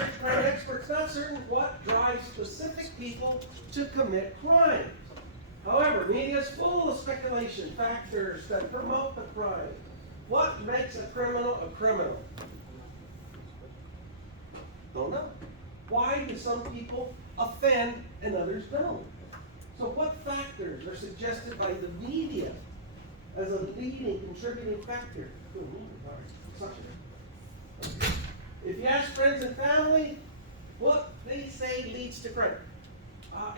street crime experts not certain what drives specific people to commit crime. However, media is full of speculation, factors that promote the crime. What makes a criminal a criminal? Don't know. Why do some people offend and others don't? So what factors are suggested by the media as a leading contributing factor? If you ask friends and family, what they say leads to crime.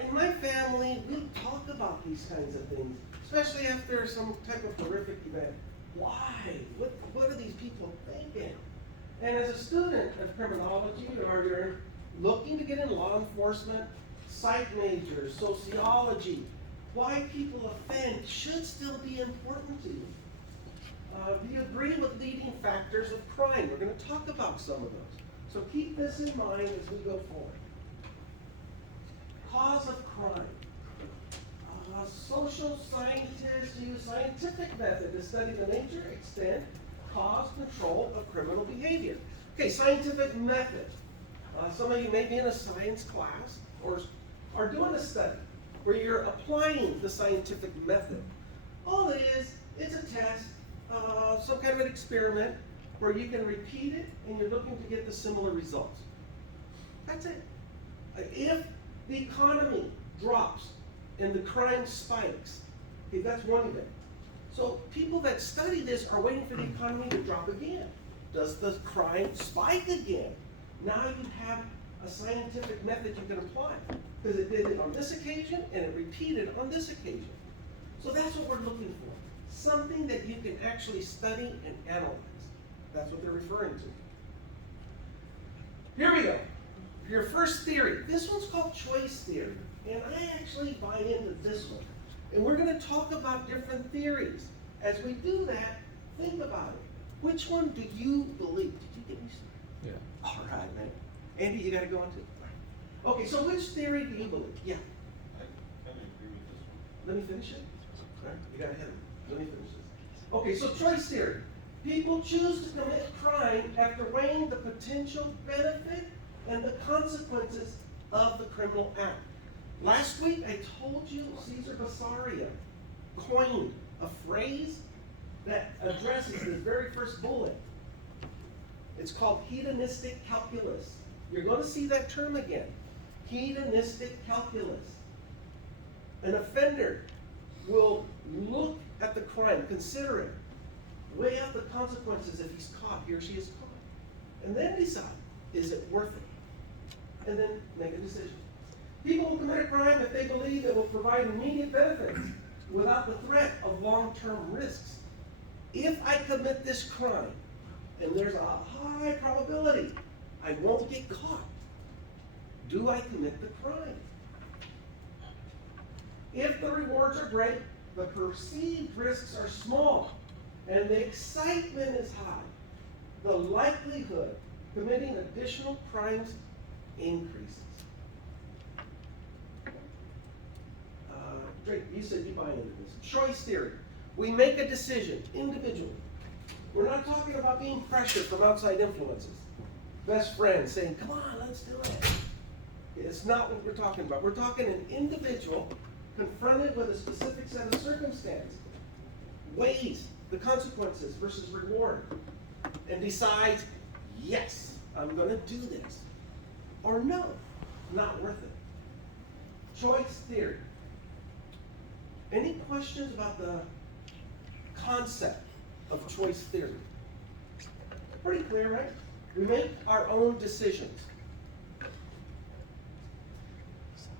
In my family, we talk about these kinds of things, especially after some type of horrific event. Why? What are these people thinking? And as a student of criminology, or you're looking to get in law enforcement, psych majors, sociology, why people offend should still be important to you. Do you agree with leading factors of crime? We're going to talk about some of those. So keep this in mind as we go forward. Cause of crime. Social scientists use scientific method to study the nature, extent, cause, control of criminal behavior. Okay, scientific method. Some of you may be in a science class or are doing a study where you're applying the scientific method. All it is, it's a test, some kind of an experiment where you can repeat it and you're looking to get the similar results. That's it. If the economy drops and the crime spikes, okay, that's one event. So people that study this are waiting for the economy to drop again. Does the crime spike again? Now you have a scientific method you can apply, because it did it on this occasion and it repeated on this occasion. So that's what we're looking for. Something that you can actually study and analyze. That's what they're referring to. Here we go. Your first theory. This one's called choice theory. And I actually buy into this one. And we're going to talk about different theories. As we do that, think about it. Which one do you believe? Did you get me started? Yeah. All right, man. Andy, you got to go on too. Okay, so which theory do you believe? Yeah. I kind of agree with this one. Let me finish it. All right, you got ahead of me. Let me finish this. Okay, so choice theory. People choose to commit crime after weighing the potential benefit and the consequences of the criminal act. Last week, I told you Cesar Bassaria coined a phrase that addresses this very first bullet. It's called hedonistic calculus. You're going to see that term again. Hedonistic calculus. An offender will look at the crime, consider it, weigh out the consequences if he's caught, he or she is caught, and then decide, is it worth it? And then make a decision. People will commit a crime if they believe it will provide immediate benefits without the threat of long-term risks. If I commit this crime, and there's a high probability I won't get caught, do I commit the crime? If the rewards are great, the perceived risks are small, and the excitement is high, the likelihood committing additional crimes increases. Drake, you said you buy into this. Choice theory. We make a decision individually. We're not talking about being pressured from outside influences. Best friends saying, come on, let's do it. It's not what we're talking about. We're talking an individual confronted with a specific set of circumstances, weighs the consequences versus reward, and decides, yes, I'm going to do this. Or no, not worth it. Choice theory. Any questions about the concept of choice theory? Pretty clear, right? We make our own decisions.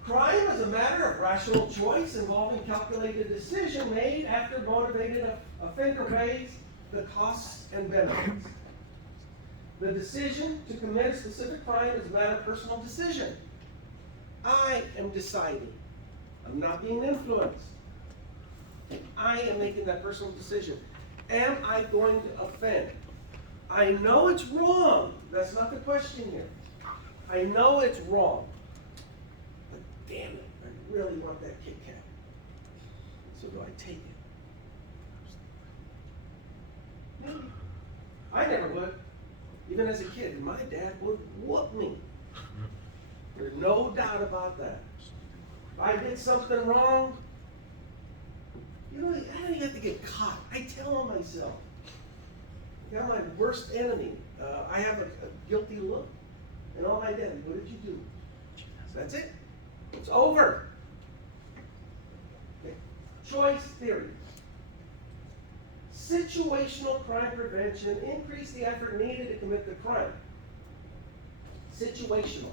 Crime is a matter of rational choice involving calculated decision made after motivated offender weighs the costs and benefits. The decision to commit a specific crime is a matter of personal decision. I am deciding. I'm not being influenced. I am making that personal decision. Am I going to offend? I know it's wrong. That's not the question here. I know it's wrong. But damn it, I really want that Kit Kat. So do I take it? Maybe. I never would. Even as a kid, my dad would whoop me No doubt about that. If I did something wrong, you know, I don't even have to get caught. I tell on myself. I'm my worst enemy. I have a guilty look. And all my daddy, what did you do? That's it. It's over. Okay. Choice theory. Situational crime prevention. Increase the effort needed to commit the crime. Situational.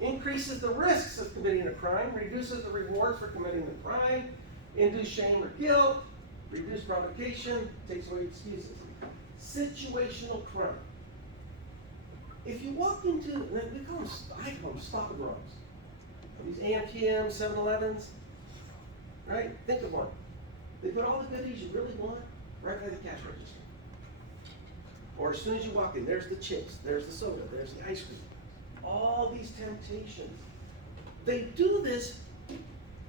Increases the risks of committing a crime, reduces the reward for committing the crime, induce shame or guilt, reduce provocation, takes away excuses. Situational crime. If you walk into, I call them stop and runs. These AMPM 7-Elevens, right? Think of one. They put all the goodies you really want right by the cash register. Or as soon as you walk in, there's the chips, there's the soda, there's the ice cream. All these temptations. They do this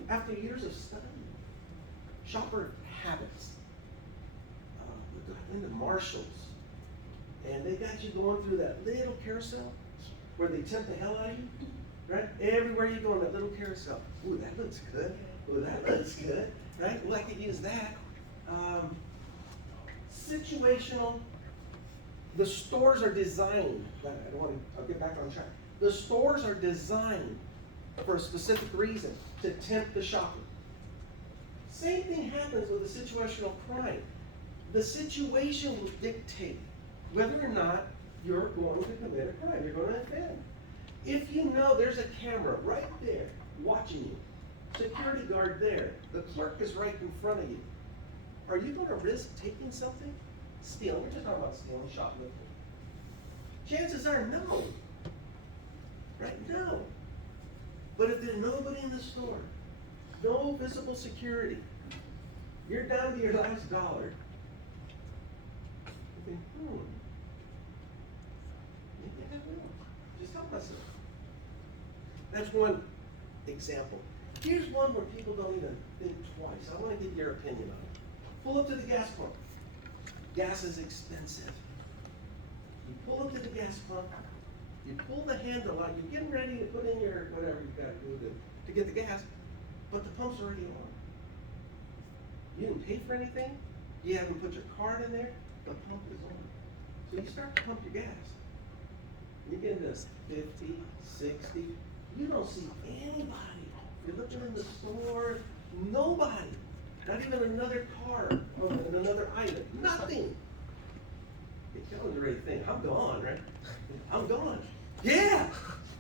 after years of study. Shopper habits. We got into Marshalls, and they got you going through that little carousel where they tempt the hell out of you, right? Everywhere you go in that little carousel. Ooh, that looks good. Ooh, that looks good, right? Well, I could use that. Situational. The stores are designed. I'll get back on track. The stores are designed for a specific reason, to tempt the shopper. Same thing happens with a situational crime. The situation will dictate whether or not you're going to commit a crime, you're going to offend. If you know there's a camera right there watching you, security guard there, the clerk is right in front of you, are you going to risk taking something? Stealing, we're just talking about stealing, shoplifting. Chances are no. Right? No. But if there's nobody in the store, no visible security, you're down to your last dollar, you think, maybe I will. Just help myself. That's one example. Here's one where people don't even think twice. I want to get your opinion on it. Pull up to the gas pump. Gas is expensive. You pull up to the gas pump, you pull the handle out, you're getting ready to put in your whatever you've got to do to get the gas, but the pump's already on. You didn't pay for anything, you haven't put your card in there, the pump is on. So you start to pump your gas. You get into 50, 60, you don't see anybody. You're looking in the store, nobody. Not even another car or another item. Nothing. You're telling the right thing. I'm gone, right? I'm gone. Yeah.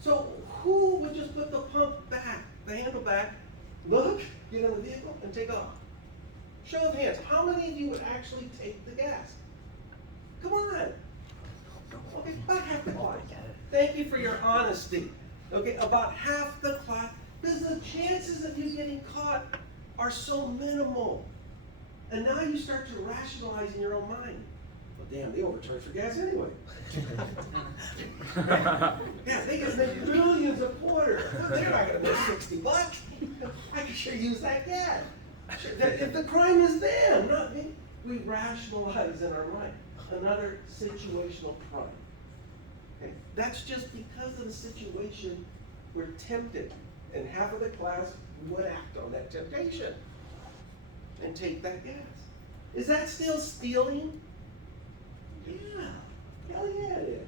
So who would just put the pump back, the handle back, look, get in the vehicle, and take off? Show of hands. How many of you would actually take the gas? Come on. Okay, about half the class. Thank you for your honesty. Okay, about half the class, because the chances of you getting caught are so minimal. And now you start to rationalize in your own mind. Well, damn, they overcharge for gas anyway. Yeah, they can make millions a quarter. Well, they're not going to make $60. I can sure use that gas. If the crime is them, not me. We rationalize in our mind. Another situational crime. Okay? That's just because of the situation we're tempted. And half of the class would act on that temptation and take that gas. Is that still stealing? Yeah, hell yeah it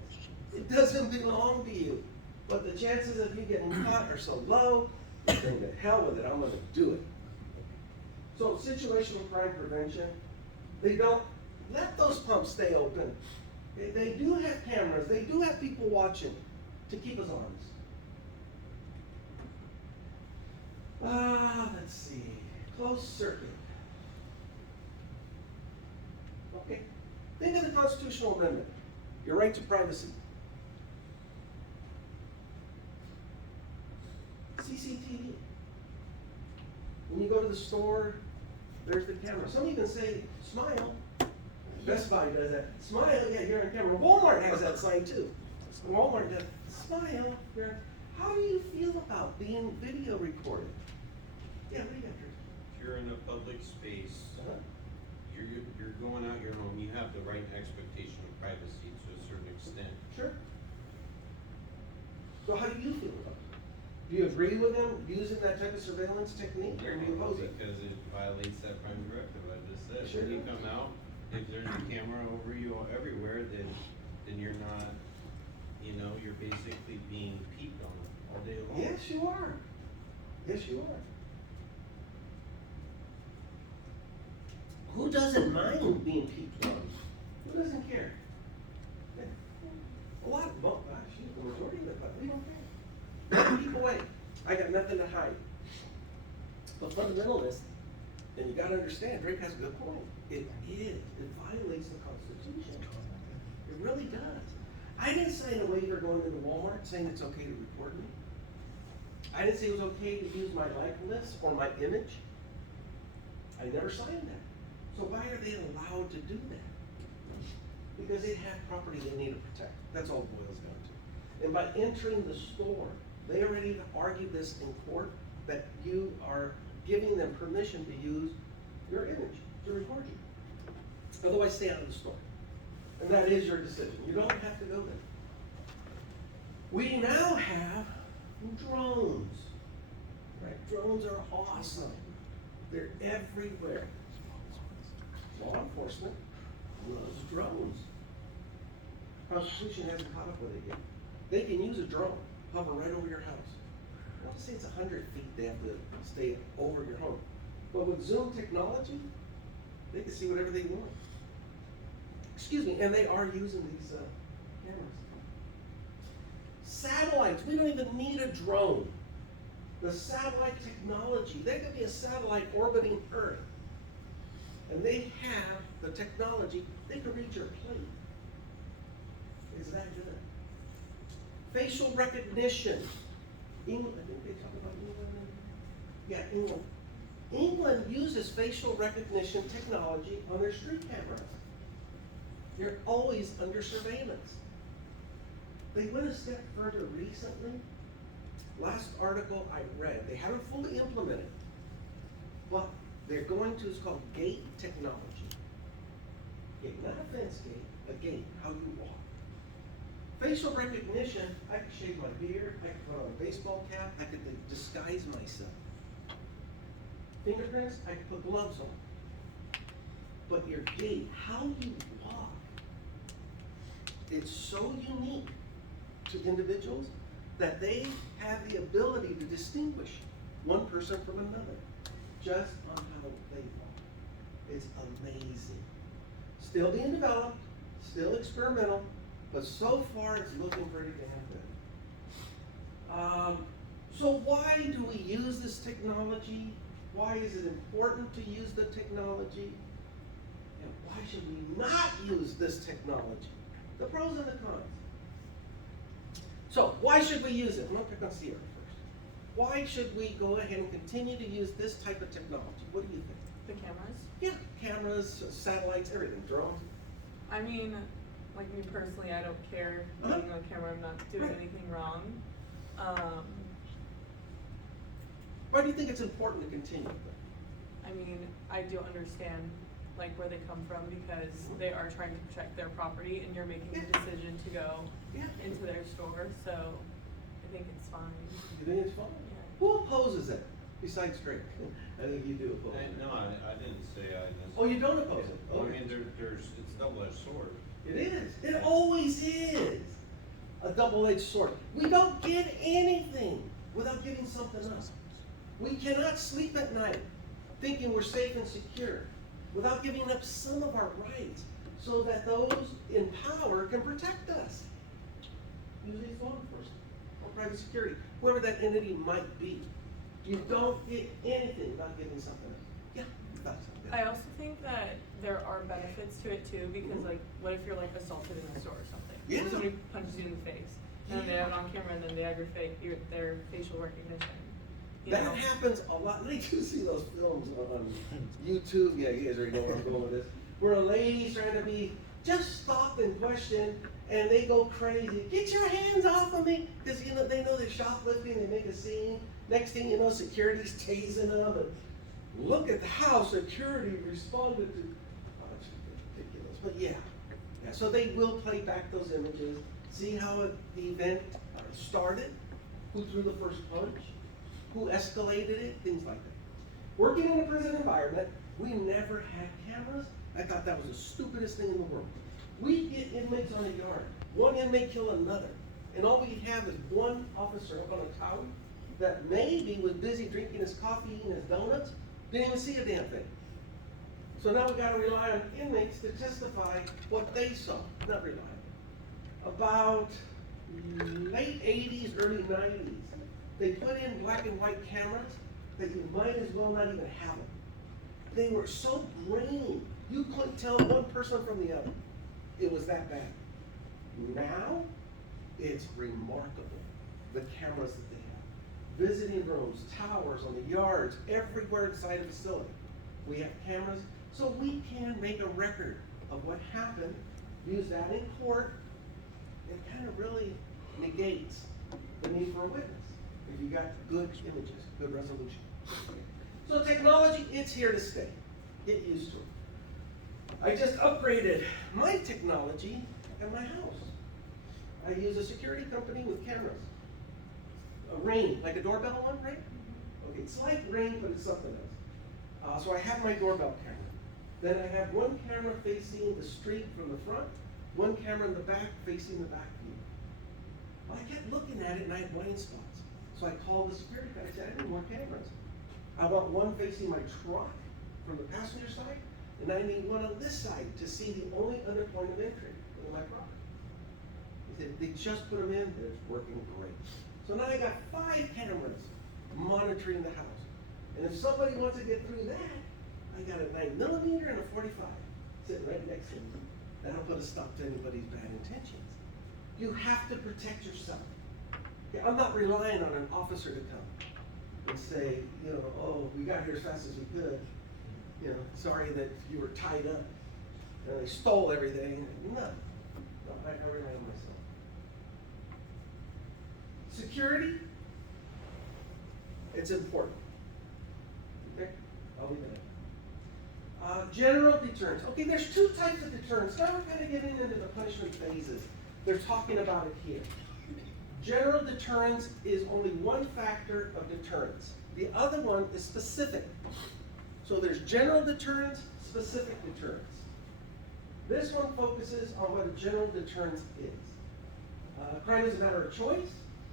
is. It doesn't belong to you. But the chances of you getting caught are so low, you think, to hell with it, I'm going to do it. So situational crime prevention, they don't let those pumps stay open. They do have cameras, they do have people watching to keep us honest. Let's see. Closed circuit. Okay. Think of the constitutional amendment. Your right to privacy. CCTV. When you go to the store, there's the camera. Some even say, smile. Best Buy does that. Smile, yeah, you're on camera. Walmart has that sign too. Walmart does, smile. How do you feel about being video recorded? Yeah, what do you got, Drew? If you're in a public space, you're going out your home, you have the right expectation of privacy to a certain extent. Sure. So how do you feel about it? Do you agree with him using that type of surveillance technique, or do you oppose it? Because it violates that prime directive I just said. Sure When you does. come out, if there's a camera over you or everywhere, then you're not, you know, you're basically being peeped on all day long. Yes, you are. Yes, you are. Who doesn't mind being peeped on? Who doesn't care? Yeah. A lot of, well, gosh, the majority of it, but we don't care. Keep away. I got nothing to hide. But fundamentalist, and you gotta understand, Drake has a good point. It is. It violates the Constitution. It really does. I didn't sign a waiver going into Walmart saying it's okay to report me. I didn't say it was okay to use my likeness or my image. I never signed that. So why are they allowed to do that? Because they have property they need to protect. That's all it boils down to. And by entering the store, they already argued this in court that you are giving them permission to use your image to record you. Otherwise, stay out of the store. And that is your decision. You don't have to go there. We now have drones. Right? Drones are awesome. They're everywhere. Law enforcement loves drones. Constitution hasn't caught up with it yet. They can use a drone, hover right over your house. Let's say it's 100 feet, they have to stay over your home. But with Zoom technology, they can see whatever they want. Excuse me, and they are using these cameras. Satellites, we don't even need a drone. The satellite technology, there could be a satellite orbiting Earth. And they have the technology, they can read your plate. Is that good? Facial recognition. England, I think they talk about England. Yeah, England. England uses facial recognition technology on their street cameras. They're always under surveillance. They went a step further recently. Last article I read, they haven't fully implemented, but they're going to, it's called gait technology. Gait, not a fence gate, a gait, how you walk. Facial recognition, I could shave my beard, I could put on a baseball cap, I could disguise myself. Fingerprints, I could put gloves on. But your gait, how you walk, it's so unique to individuals that they have the ability to distinguish one person from another just on how they walk. It's amazing. Still being developed, still experimental, but so far it's looking pretty damn good. So why do we use this technology? Why is it important to use the technology? And why should we not use this technology? The pros and the cons. So why should we use it? I'm going to pick on Sierra first. Why should we go ahead and continue to use this type of technology? What do you think? The cameras? Yeah, cameras, satellites, everything, drones. I mean, like me personally, I don't care. Uh-huh. Being on camera, I'm not doing Right. anything wrong. Why do you think it's important to continue? I mean, I do understand like where they come from because they are trying to protect their property and you're making the decision to go Yeah. into their store, so I think it's fine. You think it's fun? Yeah. Who opposes it besides Drake? I think you do oppose it. No, I didn't say I necessarily. Oh, you don't oppose it? I Okay. mean, it's a double-edged sword. It is. It always is a double-edged sword. We don't get anything without giving something up. We cannot sleep at night thinking we're safe and secure without giving up some of our rights so that those in power can protect us. Usually it's law enforcement or private security, whoever that entity might be. You don't get anything without giving something up. Yeah, that's something. I also think that there are benefits to it too, because like, what if you're like assaulted in a store or something? Yeah. Somebody punches you in the face, and then they have it on camera, and then they aggravate their facial recognition. You That know? happens a lot. I do see those films on YouTube. Yeah, you guys already know where I'm going with this. Where a lady's trying to be just stopped and questioned, and they go crazy. Get your hands off of me! Because you know they know they're shoplifting. They make a scene. Next thing you know, security's tasing them. And look at how security responded to. Oh, it's ridiculous. But yeah. So they will play back those images. See how the event started. who threw the first punch, who escalated it, things like that. Working in a prison environment, we never had cameras. I thought that was the stupidest thing in the world. We get inmates on a yard, one inmate kill another, and all we have is one officer up on a tower that maybe was busy drinking his coffee, eating his donuts, didn't even see a damn thing. So now we gotta rely on inmates to testify what they saw, not rely. About late 80s, early 90s, they put in black and white cameras that you might as well not even have them. They were so grainy, you couldn't tell one person from the other. It was that bad. Now, it's remarkable, the cameras that they have. Visiting rooms, towers, on the yards, everywhere inside a facility. We have cameras, so we can make a record of what happened, use that in court. It kind of really negates the need for a witness if you got good images, good resolution. So technology, it's here to stay. Get used to it. I just upgraded my technology at my house. I use a security company with cameras. A Ring, like a doorbell one, right? Okay, it's like Ring, but it's something else. So I have my doorbell camera. Then I have one camera facing the street from the front, one camera in the back facing the back view. Well, I kept looking at it and I had blind spots. So I called the security guy. I said, I need more cameras. I want one facing my truck from the passenger side, and I need one on this side to see the only other point of entry into my property. He said, they just put them in, and it's working great. So now I got 5 cameras monitoring the house. And if somebody wants to get through that, I got a 9mm and a 45 sitting right next to me. That'll put a stop to anybody's bad intentions. You have to protect yourself. Okay, I'm not relying on an officer to come and say, you know, oh, we got here as fast as we could. You know, sorry that you were tied up. They stole everything. No, I rely on myself. Security, it's important. Okay, I'll leave it at general deterrence. Okay, there's 2 types of deterrence. Now we're kind of getting into the punishment phases. They're talking about it here. General deterrence is only one factor of deterrence. The other one is specific. So there's general deterrence, specific deterrence. This one focuses on what a general deterrence is. Crime is a matter of choice.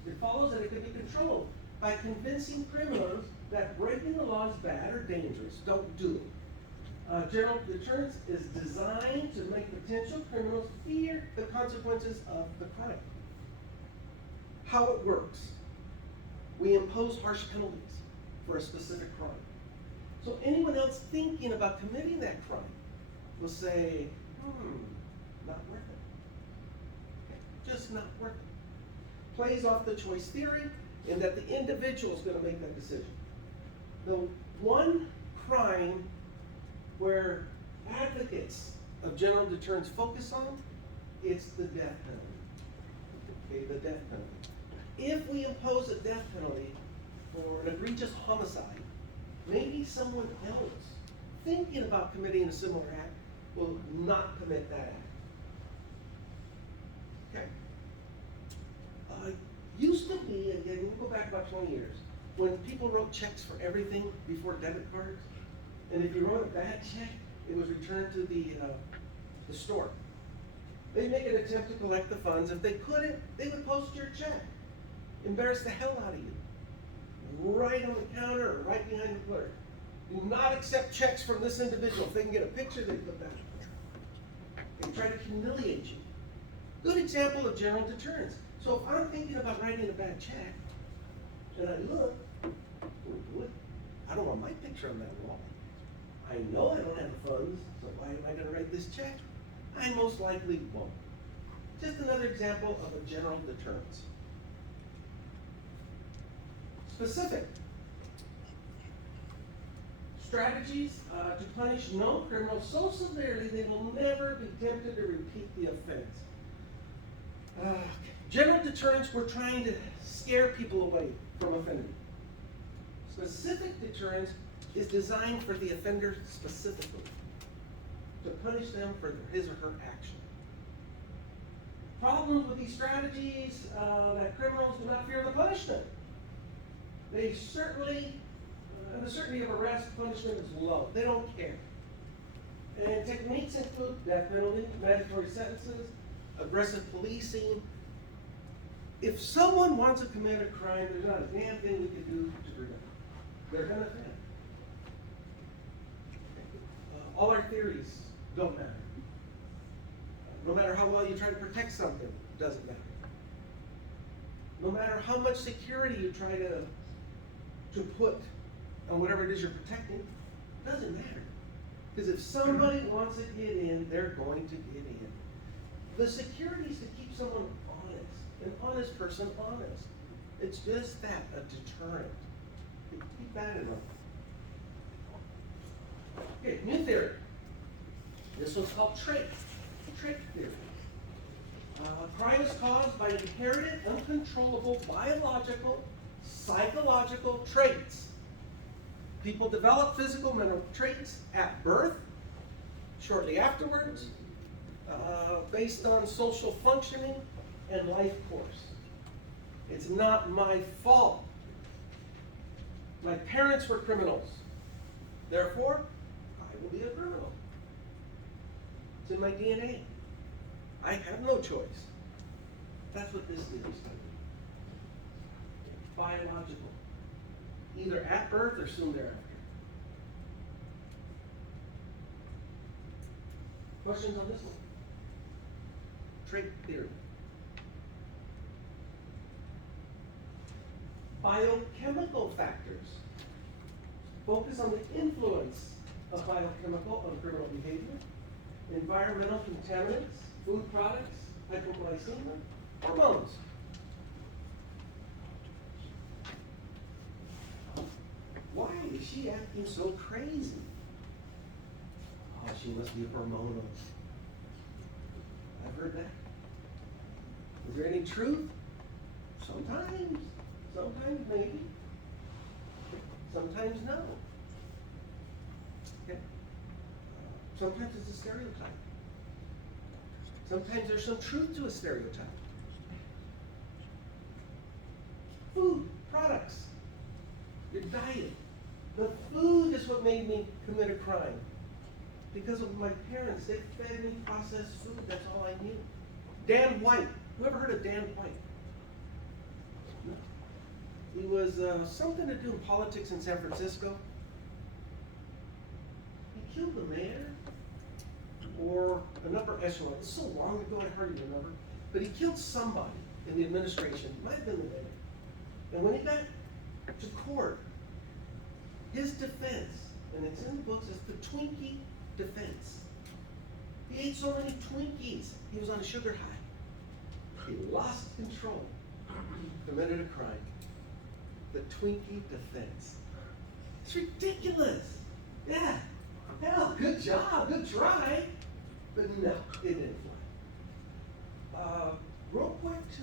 It follows that it can be controlled by convincing criminals that breaking the law is bad or dangerous. Don't do it. General deterrence is designed to make potential criminals fear the consequences of the crime. How it works. We impose harsh penalties for a specific crime. So anyone else thinking about committing that crime will say, not worth it. Okay, just not worth it. Plays off the choice theory in that the individual is going to make that decision. The one crime where advocates of general deterrence focus on, it's the death penalty. Okay, the death penalty. If we impose a death penalty for an egregious homicide, maybe someone else thinking about committing a similar act will not commit that act. Okay. Used to be, again, we'll go back about 20 years, when people wrote checks for everything before debit cards, and if you wrote a bad check, it was returned to the store. They'd make an attempt to collect the funds. If they couldn't, they would post your check. Embarrass the hell out of you. Right on the counter or right behind the clerk. Do not accept checks from this individual. If they can get a picture, they put that. They try to humiliate you. Good example of general deterrence. So if I'm thinking about writing a bad check, and I look, I don't want my picture on that wall. I know I don't have the funds, so why am I going to write this check? I most likely won't. Just another example of a general deterrence. Specific. Strategies to punish known criminals so severely they will never be tempted to repeat the offense. General deterrence, we're trying to scare people away from offending. Specific deterrence is designed for the offender specifically, to punish them for his or her action. Problems with these strategies, that criminals do not fear the punishment. They certainly, the certainty of arrest, punishment is low. They don't care. And techniques include death penalty, mandatory sentences, aggressive policing. If someone wants to commit a crime, there's not a damn thing we can do to prevent it. They're gonna offend. All our theories don't matter. No matter how well you try to protect something, it doesn't matter. No matter how much security you try to put on whatever it is you're protecting, it doesn't matter. Because if somebody wants to get in, they're going to get in. The security is to keep someone honest, an honest person honest. It's just that, a deterrent. Keep that in mind. Okay, new theory. This one's called trait theory. Crime is caused by inherited, uncontrollable, biological, psychological traits. People develop physical, mental traits at birth, shortly afterwards, based on social functioning and life course. It's not my fault. My parents were criminals. Therefore, I will be a criminal. It's in my DNA. I have no choice. That's what this is. Biological. Either at birth or soon thereafter. Questions on this one? Trait theory. Biochemical factors. Focus on the influence of biochemical on criminal behavior. Environmental contaminants, food products, hypoglycemia, hormones. Why is she acting so crazy? Oh, she must be hormonal. I've heard that. Is there any truth? Sometimes. Sometimes maybe. Sometimes no. Okay? Sometimes it's a stereotype. Sometimes there's some truth to a stereotype. Food, products, your diet. The food is what made me commit a crime. Because of my parents, they fed me processed food, that's all I knew. Dan White, who ever heard of Dan White? No. He was something to do in politics in San Francisco. He killed the mayor or an upper echelon. It's so long ago I hardly remember. But he killed somebody in the administration. It might have been the mayor. And when he got to court, his defense, and it's in the books, is the Twinkie defense. He ate so many Twinkies, he was on a sugar high. He lost control, committed a crime. The Twinkie defense. It's ridiculous. Yeah. Hell, good job, good try. But no, it didn't fly. Real quick to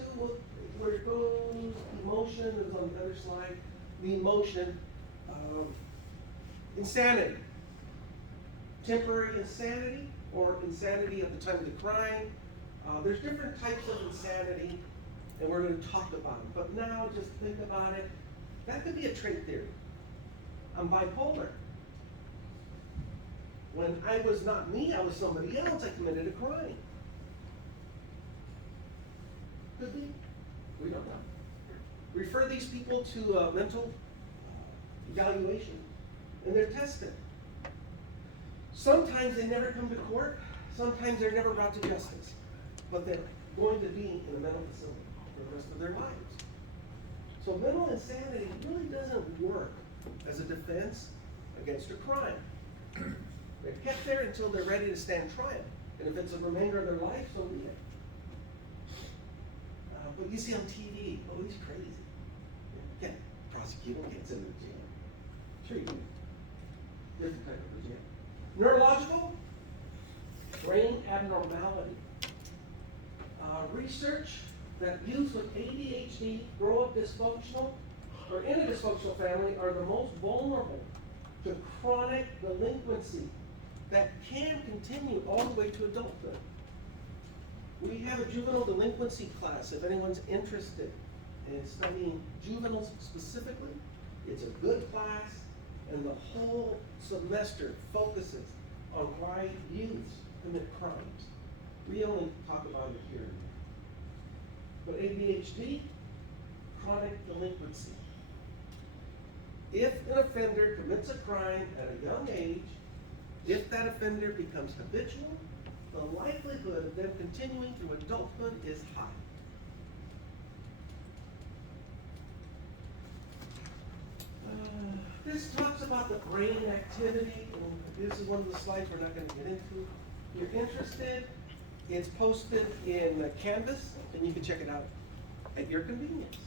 where it goes, emotion is on the other slide. The emotion, insanity. Temporary insanity or insanity at the time of the crime. There's different types of insanity, and we're going to talk about them. But now, just think about it. That could be a trait theory. I'm bipolar. When I was not me, I was somebody else, I committed a crime. Could be. We don't know. Refer these people to mental evaluation, and they're tested. Sometimes they never come to court. Sometimes they're never brought to justice. But they're going to be in a mental facility for the rest of their lives. So mental insanity really doesn't work as a defense against a crime. They're kept there until they're ready to stand trial. And if it's the remainder of their life, so be it. But you see on TV, oh, he's crazy. You can't prosecute him, can't send him to jail. Sure you can. Different type of jail. Neurological, brain abnormality. Research that youths with ADHD grow up dysfunctional or in a dysfunctional family are the most vulnerable to chronic delinquency that can continue all the way to adulthood. We have a juvenile delinquency class if anyone's interested in studying juveniles specifically. It's a good class, and the whole semester focuses on why youths commit crimes. We only talk about it here and there. But ADHD, chronic delinquency. If an offender commits a crime at a young age, if that offender becomes habitual, the likelihood of them continuing through adulthood is high. This talks about the brain activity, and this is one of the slides we're not going to get into. If you're interested, it's posted in Canvas, and you can check it out at your convenience.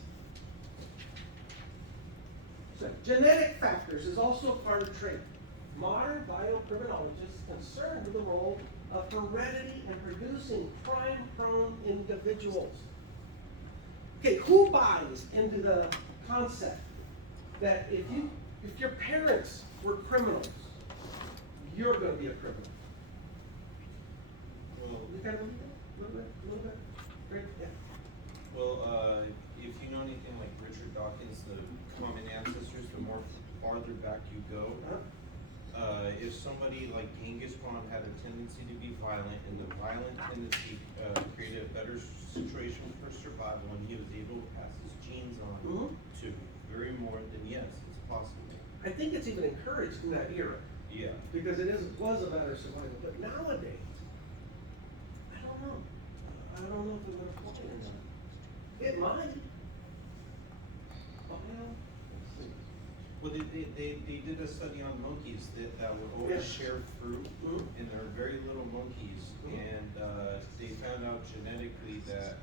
So, genetic factors is also a part of training. Modern biocriminologists concerned with the role of heredity in producing crime-prone individuals. Okay, who buys into the concept that if your parents were criminals, you're going to be a criminal? Well, You kind of believe that? A little bit? Great, yeah. well, if you know anything like Richard Dawkins, the common ancestors, the more farther back you go, if somebody like Genghis Khan had a tendency to be violent, and the violent tendency created a better situation for survival, and he was able to pass his genes on to very more than yes, it's possible. I think it's even encouraged in that era. Yeah. Because was a better survival. But nowadays, I don't know. I don't know if it would apply or not. It might. Well, let's see. Well, they did a study on monkeys that would always share fruit, and they're very little monkeys, and they found out genetically that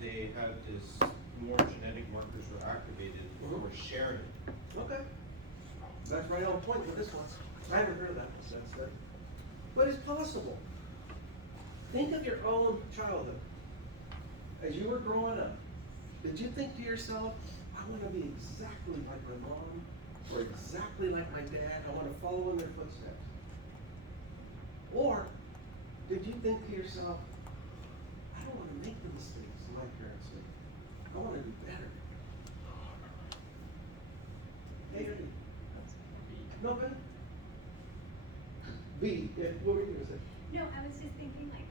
they had more genetic markers were activated for sharing. Okay. That's right on point with this one. I haven't heard of that. But it's possible. Think of your own childhood. As you were growing up, did you think to yourself, I want to be exactly like my mom or exactly like my dad? I want to follow in their footsteps. Or did you think to yourself, I don't want to make the mistakes my parents made. I want to do better. Hey, no, Ben? B, what were you going to say? No, I was just thinking like